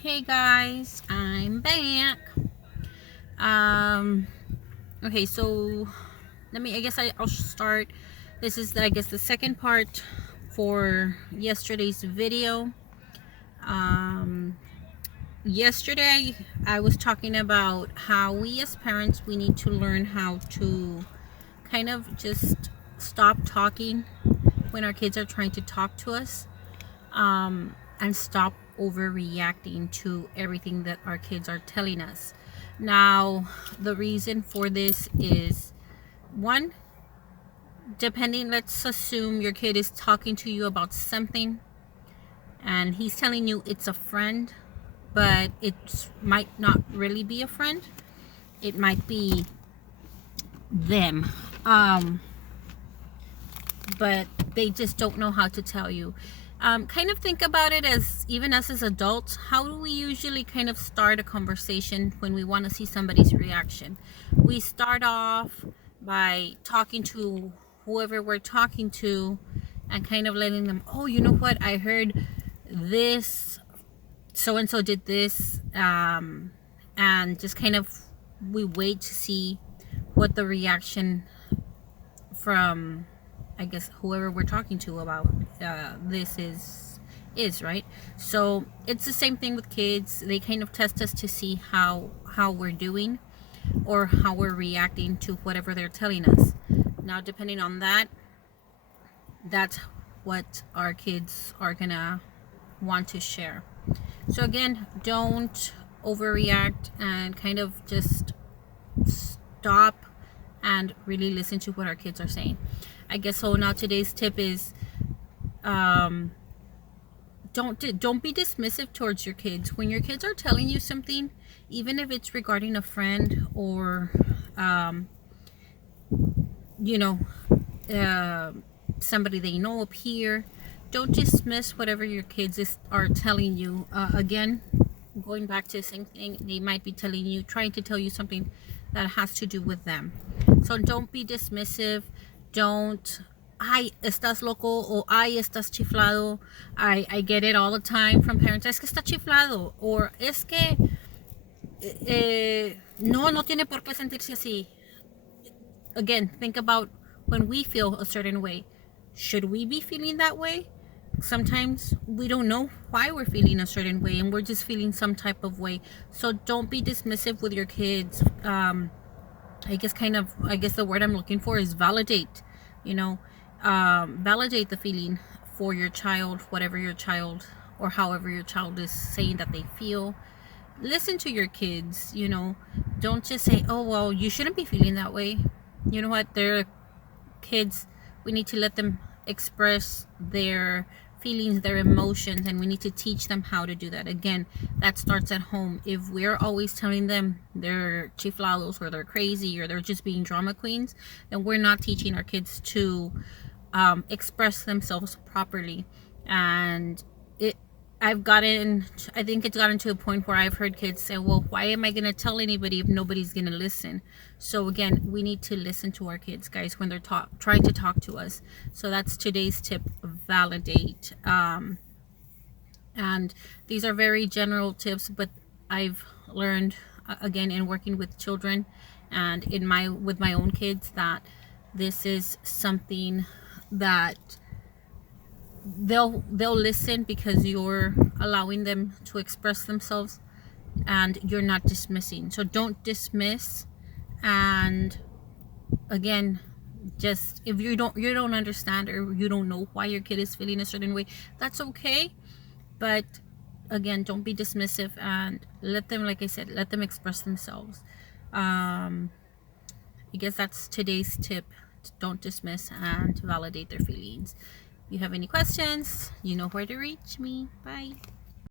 Hey guys, I'm back. Um okay, so I'll start. This is the second part for yesterday's video. Um Yesterday I was talking about how we as parents we need to learn how to kind of just stop talking when our kids are trying to talk to us. And stop overreacting to everything that our kids are telling us. Now, the reason for this is one, depending, let's assume your kid is talking to you about something and he's telling you it's a friend, but it might not really be a friend. It might be them. But they just don't know how to tell you. Kind of think about it as even us as adults, how do we usually kind of start a conversation when we want to see somebody's reaction? We start off by talking to whoever we're talking to and kind of letting them, oh, you know what, I heard this, so and so did this, and just kind of we wait to see what the reaction from, I guess, whoever we're talking to about this is right. So it's the same thing with kids. They kind of test us to see how we're doing or how we're reacting to whatever they're telling us. Now, depending on that, that's what our kids are gonna want to share. So again, don't overreact and kind of just stop and really listen to what our kids are saying. I guess so. Now today's tip is don't be dismissive towards your kids when your kids are telling you something, even if it's regarding a friend or you know somebody they know up here. Don't dismiss whatever your kids are telling you. Again, going back to the same thing, they might be trying to tell you something that has to do with them. So don't be dismissive. Don't, ay, estás loco, or ay, estás chiflado. I get it all the time from parents. Es que está chiflado, or es que no tiene por qué sentirse así. Again, think about when we feel a certain way. Should we be feeling that way? Sometimes we don't know why we're feeling a certain way and we're just feeling some type of way. So don't be dismissive with your kids. I guess the word I'm looking for is validate. Validate the feeling for your child, whatever your child or however your child is saying that they feel. Listen to your kids. Don't just say, oh well, you shouldn't be feeling that way. You know what, they're kids. We need to let them express their feelings, their emotions, and we need to teach them how to do that. Again, that starts at home. If we're always telling them they're chiflados or they're crazy or they're just being drama queens, then we're not teaching our kids to express themselves properly. And I think it's gotten to a point where I've heard kids say, well, why am I going to tell anybody if nobody's going to listen? So again, we need to listen to our kids, guys, when they're trying to talk to us. So that's today's tip: validate. And these are very general tips, but I've learned, again, in working with children and with my own kids, that this is something that they'll listen because you're allowing them to express themselves and you're not dismissing. So don't dismiss. And again, just if you don't understand or you don't know why your kid is feeling a certain way, that's okay. But again, don't be dismissive and let them, like I said, let them express themselves. I guess that's today's tip: don't dismiss and validate their feelings. If you have any questions, you know where to reach me. Bye.